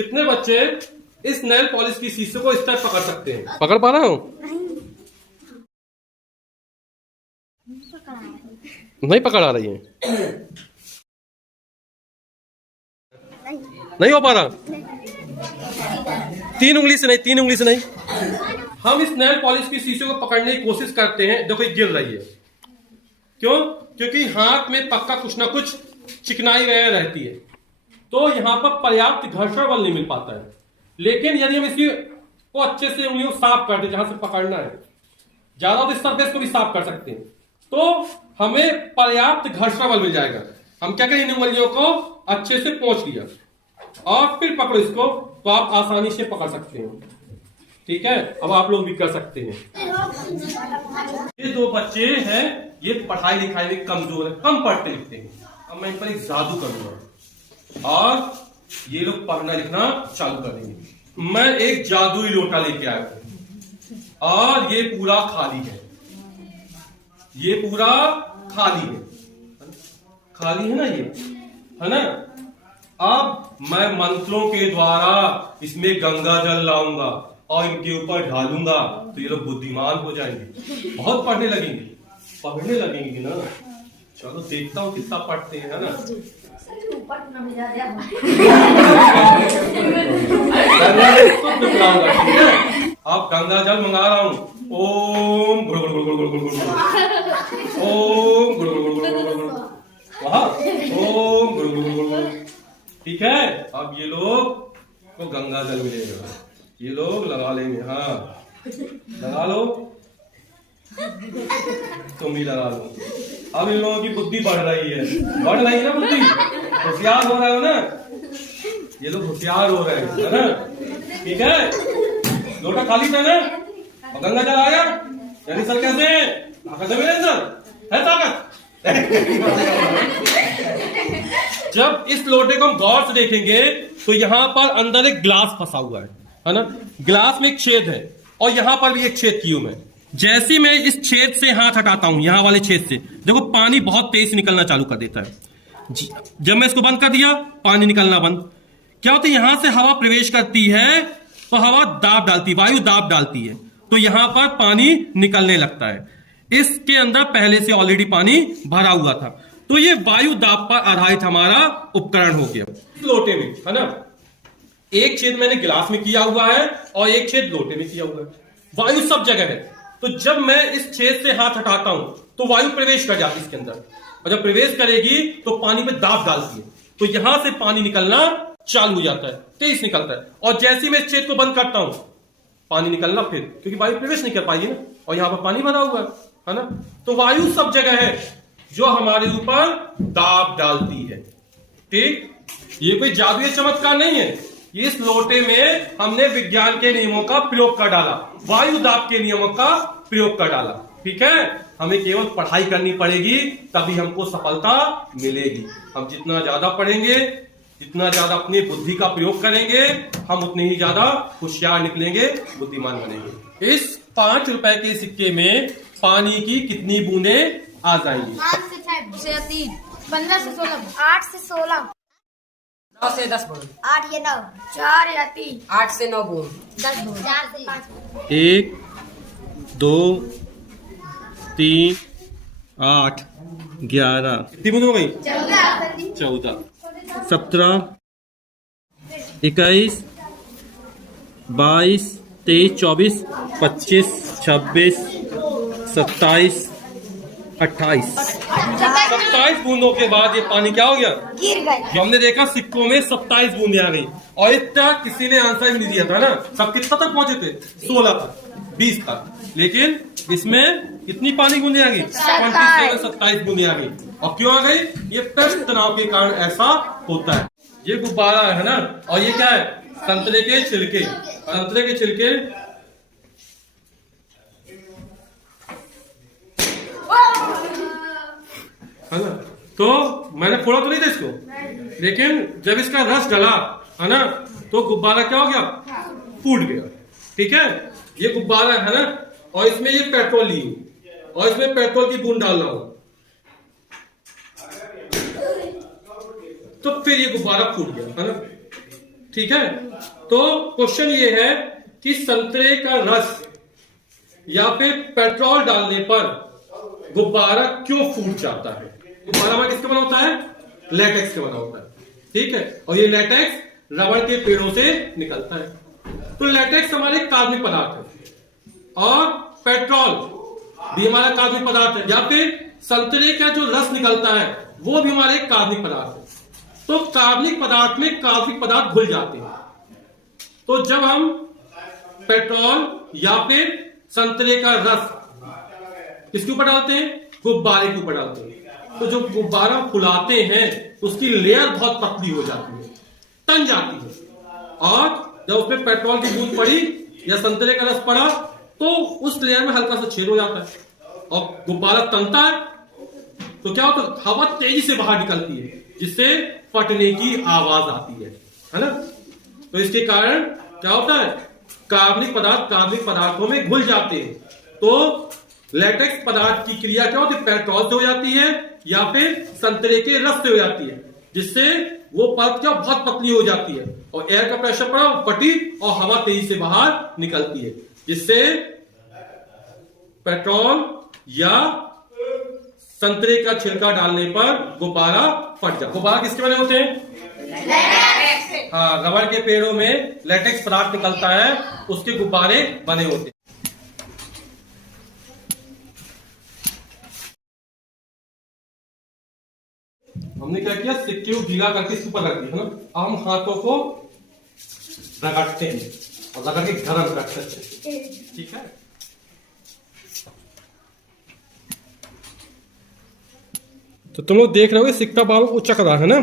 कितने बच्चे इस नेल पॉलिश की शीशे को इस तरह पकड़ सकते हैं? पकड़ पा रहे हो? नहीं पकड़ आ रही है, नहीं हो पा रहा। तीन उंगली से नहीं। हम इस नेल पॉलिश की शीशे को पकड़ने की कोशिश करते हैं, देखो ये गिर रही है। क्यों? क्योंकि हाथ में पक्का कुछ ना कुछ चिकनाई वगैरह रहती है, तो यहां पर पर्याप्त घर्षण बल नहीं मिल पाता है। लेकिन यदि हम इसी को अच्छे से उंगलियों साफ कर दे, जहां से पकड़ना है, ज्यादा तो इस सरफेस को भी साफ कर सकते हैं, तो हमें पर्याप्त घर्षण बल मिल जाएगा। हम क्या करें, इन उंगलियों को अच्छे से पोंछ लिया और फिर पकड़ो इसको, तो आप आसानी से पकड़ सकते हैं। ठीक है, अब आप लोग भी कर सकते हैं। ये दो बच्चे हैं, ये पढ़ाई लिखाई में कमजोर है, कम पढ़ते लिखते हैं। अब मैं इन पर एक जादू करूंगा और ये लोग पढ़ना लिखना चालू करेंगे। मैं एक जादुई लोटा लेके आया हूं और ये पूरा खाली है, ये पूरा खाली है ना, ये है ना। अब मैं मंत्रों के द्वारा इसमें गंगा जल लाऊंगा और इनके ऊपर ढालूंगा, तो ये लोग बुद्धिमान हो जाएंगे, बहुत पढ़ने लगेंगे ना। चलो देखता हूँ कितना पढ़ते हैं, है ना। अब गंगा जल मंगा रहा हूँ। ओम गुड़ गुड़ गुड़ गुड़ गुड़ गुड़, ओम गुड़ गुड़ गुड़ गुड़ गुड़ गुड़, वहाँ ओम गुड़ गुड़ गुड़ गुड़। ठीक है, अब ये लोग को गंगा जल मिलेगा, ये लोग लगा लेंगे। हाँ लगा लो, तुम भी लगा लो। अब इन लोगों की बुद्धि बढ़ रही है ना, बुद्धि होशियार हो रहे हो ना, ये लोग होशियार हो रहे हैं, है ना। ठीक है, लोटा खाली था ना और गंगा जल आ गया, यानी सर कैसे ताकत है मेरे अंदर, है ताकत। जब इस लोटे को हम गौर से देखेंगे तो यहां पर अंदर एक ग्लास फंसा हुआ है ना। ग्लास में एक छेद है और यहां पर भी एक छेद की हूं मैं। जैसे मैं इस छेद से हाथ हटाता हूं, यहां वाले छेद से, देखो पानी बहुत तेज निकलना चालू कर देता है। जब मैं इसको बंद कर दिया, पानी निकलना बंद। क्या होता है, यहां से हवा प्रवेश करती है तो हवा दाब डालती, वायु दाब डालती है, तो यहां पर पानी निकलने लगता है। इसके अंदर पहले से ऑलरेडी पानी भरा हुआ था, तो ये वायु दाब पर आधारित हमारा उपकरण हो गया। इस लोटे में, है ना, एक छेद मैंने गिलास में किया हुआ है और एक छेद लोटे में किया हुआ है। वायु सब जगह है, तो जब मैं इस छेद से हाथ हटाता हूं तो वायु प्रवेश कर जाती है इसके अंदर, और जब प्रवेश करेगी तो पानी में दाब डालती है, तो यहां से पानी निकलना चालू हो जाता है, तेज निकलता है। और जैसे ही मैं इस छेद को बंद करता हूं, पानी निकलना फिर, क्योंकि वायु प्रवेश नहीं कर पाएगी ना, और यहां पर पानी भरा हुआ है ना। तो वायु सब जगह है जो हमारे ऊपर दाब डालती है। ठीक, ये कोई जादुई चमत्कार नहीं है, ये इस लोटे में हमने विज्ञान के नियमों का प्रयोग कर डाला, वायु दाब के नियमों का प्रयोग कर डाला। ठीक है, हमें केवल पढ़ाई करनी पड़ेगी, तभी हमको सफलता मिलेगी। हम जितना ज्यादा पढ़ेंगे, जितना ज्यादा अपनी बुद्धि का प्रयोग करेंगे, हम उतने ही ज्यादा होशियार निकलेंगे, बुद्धिमान बनेंगे। इस 5 रुपए के सिक्के में पानी की कितनी बूंदें आ जाएंगी? 5 से 6 3 15 से 16 8 से 16 9 से 10 बूंद, 8 या 9 4 या 3 8 से 9 बूंद, 10 बूंद 4 से 5 1 2 3 8 11 कितनी बूंद हो गई? 14 17 21 22 23 24 25 26 27 28 27 बूंदों के बाद ये पानी क्या हो गया? गिर गए। जो हमने देखा सिक्कों में 27 बूंदे आ गई, और इतना किसी ने आंसर भी नहीं दिया था ना। सब कितना तक पहुंचे थे? 16 तक, 20 तक, लेकिन इसमें कितनी पानी बूंदे आ गई? 27 बूंदे आ गई। और क्यों आ गई? ये पृष्ठ तनाव के कारण ऐसा होता है। ये गुब्बारा है ना, और ये क्या है? संतरे के छिलके। संतरे के छिलके है ना, तो मैंने फोड़ा तो नहीं था इसको, लेकिन जब इसका रस डला, है ना, तो गुब्बारा क्या हो गया? फूट गया। ठीक है, ये गुब्बारा है ना, और इसमें ये पेट्रोल ली और इसमें पेट्रोल की बूंद डाल रहा हूं, तो फिर ये गुब्बारा फूट गया, है ना। ठीक है। तो क्वेश्चन ये है कि संतरे का रस या फिर पेट्रोल डालने पर गुब्बारा क्यों फूट जाता है? गुब्बारा हमारा किसका बना होता है? लेटेक्स का बना होता है, ठीक है। और ये लेटेक्स रबड़ के पेड़ों से निकलता है। तो लेटेक्स हमारे कार्बनिक पदार्थ है और पेट्रोल भी हमारा कार्बनिक पदार्थ है, या फिर संतरे का जो रस निकलता है वो भी हमारे कार्बनिक पदार्थ है। तो कार्बनिक पदार्थ में कार्बनिक पदार्थ घुल जाते हैं। तो जब हम पेट्रोल या फिर संतरे का रस किसके ऊपर डालते हैं? गुब्बारे के ऊपर डालते हैं। तो जो गुब्बारा फुलाते हैं उसकी लेयर बहुत पतली हो जाती है, तन जाती है। और जब उसमें पेट्रोल की बूंद पड़ी या संतरे का रस पड़ा तो उस लेयर में हल्का सा छेद हो जाता है और गुब्बारा तनता है। तो क्या होता है? हवा तेजी से बाहर निकलती है जिससे फटने की आवाज आती है ना। तो इसके कारण क्या होता है? कार्बनिक पदार्थों में घुल जाते हैं। तो लेटेक्स पदार्थ की क्रिया क्या होती है? पेट्रोल से हो जाती है या फिर संतरे के रस से हो जाती है, जिससे वो परत क्या बहुत पतली हो जाती है और एयर का प्रेशर पड़ा, वो फटी और हवा तेजी से बाहर निकलती है, जिससे पेट्रोल या संतरे का छिलका डालने पर गुब्बारा फट जाता है। गुब्बारा किसके बने होते हैं? हाँ, रबड़ के पेड़ों में लेटेक्स पदार्थ निकलता है, उसके गुब्बारे बने होते हैं। हमने क्या किया? सिक्के को गीला करके इसके ऊपर रख दिया है ना। अब हम हाथों को रगड़ते हैं और रगड़ के गर्म करते हैं, ठीक है। तो तुम लोग देख रहे हो सिक्का बाल उचक रहा है ना।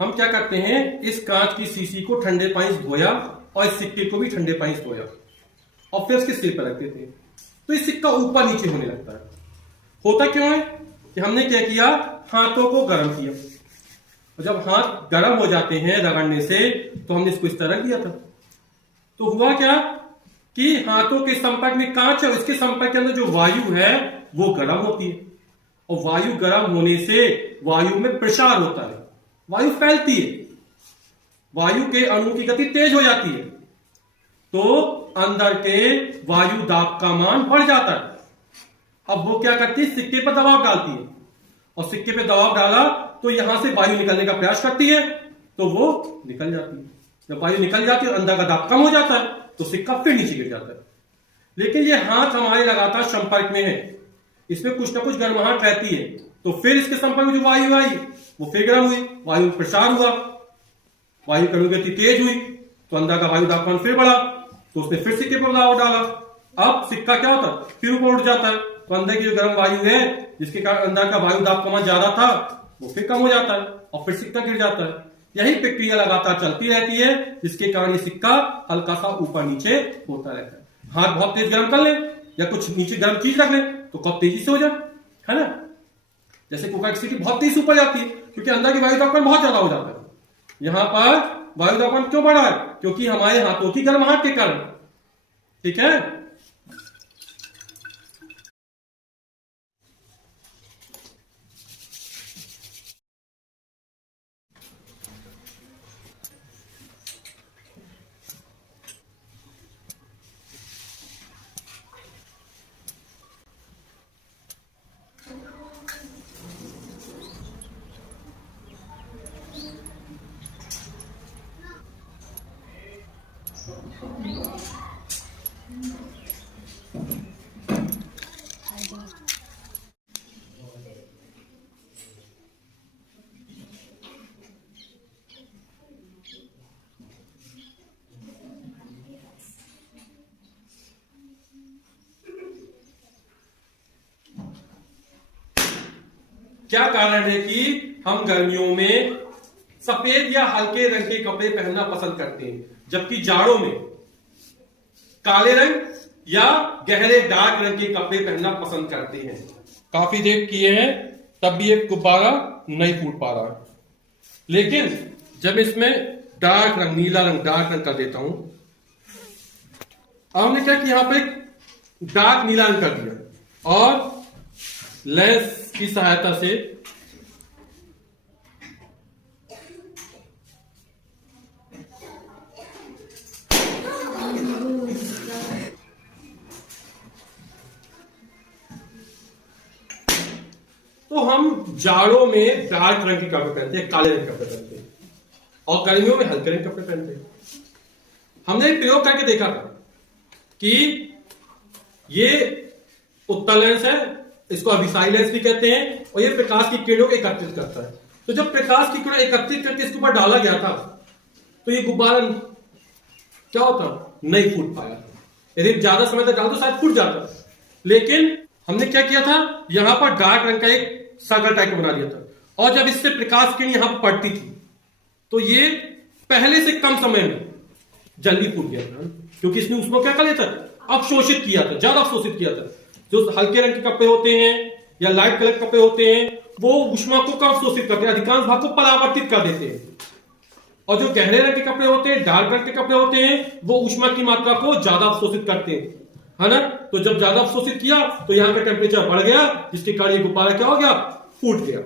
हम क्या करते हैं? इस कांच की शीशी को ठंडे पानी से धोया और इस सिक्के को भी ठंडे पानी से धोया और फिर उसके सिर पर रख देते हैं। तो इस सिक्का ऊपर नीचे होने लगता है। होता क्यों है कि हमने क्या किया? हाथों को गर्म किया और जब हाथ गर्म हो जाते हैं रगड़ने से तो हमने इसको इस तरह किया था। तो हुआ क्या कि हाथों के संपर्क में कांच है, इसके संपर्क के अंदर जो वायु है वो गर्म होती है और वायु गर्म होने से वायु में प्रसार होता है, वायु फैलती है, वायु के अणु की गति तेज हो जाती है, तो अंदर के वायु दाब का मान बढ़ जाता है। अब वो क्या करती है? सिक्के पर दबाव डालती है और सिक्के पे दबाव डाला तो यहां से वायु निकलने का प्रयास करती है तो वो निकल जाती है। जब वायु निकल जाती है अंदर का दाब कम हो जाता है तो सिक्का फिर नीचे गिर जाता है। लेकिन ये हाथ हमारे लगातार संपर्क में है, इसमें कुछ ना कुछ गर्माहट रहती है, तो फिर इसके संपर्क में जो वायु आई वो फिर गर्म हुई, वायु प्रसार हुआ, वायु की गति तेज हुई तो अंदर का वायु तापमान फिर बढ़ा, तो उसने फिर सिक्के पर दबाव डाला। अब सिक्का क्या होता है? फिर ऊपर उठ जाता है। तो अंदर की जो गर्म वायु है जिसके कारण अंदर का वायु दाब कमान ज्यादा था वो फिर कम हो जाता है और फिर सिक्का गिर जाता है। यही प्रक्रिया लगातार चलती रहती है जिसके कारण ये सिक्का हल्का सा ऊपर नीचे होता रहता है। हाथ बहुत तेज गर्म कर ले या कुछ नीचे गर्म चीज रख ले तो कब तेजी से हो जाए, है ना। जैसे कुकर की सीटी बहुत तेज ऊपर जाती है क्योंकि अंदर की वायु तापमान बहुत ज्यादा हो जाता है। यहां पर वायु तापमान क्यों बढ़ा है? क्योंकि हमारे हाथों की गर्माहट के कारण, ठीक है। क्या कारण है कि हम गर्मियों में सफेद या हल्के रंग के कपड़े पहनना पसंद करते हैं जबकि जाड़ों में काले रंग या गहरे डार्क रंग के कपड़े पहनना पसंद करते हैं? काफी देर किए हैं तब भी एक गुब्बारा नहीं फूट पा रहा है। लेकिन जब इसमें डार्क रंग, नीला रंग, डार्क रंग कर देता हूं अब हमने क्या किया, यहां पर एक डार्क नीला रंग कर दिया और लेंस की सहायता से तो हम जाड़ों में डार्क रंग के कपड़े पहनते हैं, काले रंग के कपड़े पहनते हैं, और गर्मियों में हल्के रंग के कपड़े पहनते हैं। हमने एक प्रयोग करके देखा था कि ये उत्तल लेंस है, इसको अभिसाई लेंस भी कहते हैं, और ये प्रकाश की किरणों को एकत्रित करता है। तो जब प्रकाश की किरणों एकत्रित करके इसके ऊपर डाला गया था तो ये गुब्बारा क्या होता, नहीं फूट पाया था। यदि ज्यादा समय तक डाल तो शायद फूट जाता, लेकिन हमने क्या किया था, यहां पर डार्क रंग का एक सर्कल टाइप बना दिया था, और जब इससे प्रकाश किरण यहां पड़ती थी तो ये पहले से कम समय में जल्दी फूट गया था, क्योंकि इसने उसको क्या कर लिया था, अवशोषित किया था, ज्यादा अवशोषित किया था। जो हल्के रंग के कपड़े होते हैं या लाइट कलर के कपड़े होते हैं वो ऊष्मा को कम शोषित करते हैं, अधिकांश भाग को परावर्तित कर देते हैं, और जो गहरे रंग के कपड़े होते हैं, डार्क रंग के कपड़े होते हैं, वो ऊष्मा की मात्रा को ज्यादा अवशोषित करते हैं, है ना। तो जब ज्यादा अवशोषित किया तो यहां का टेम्परेचर बढ़ गया, जिसके कारण ये गुब्बारा क्या हो गया, फूट गया।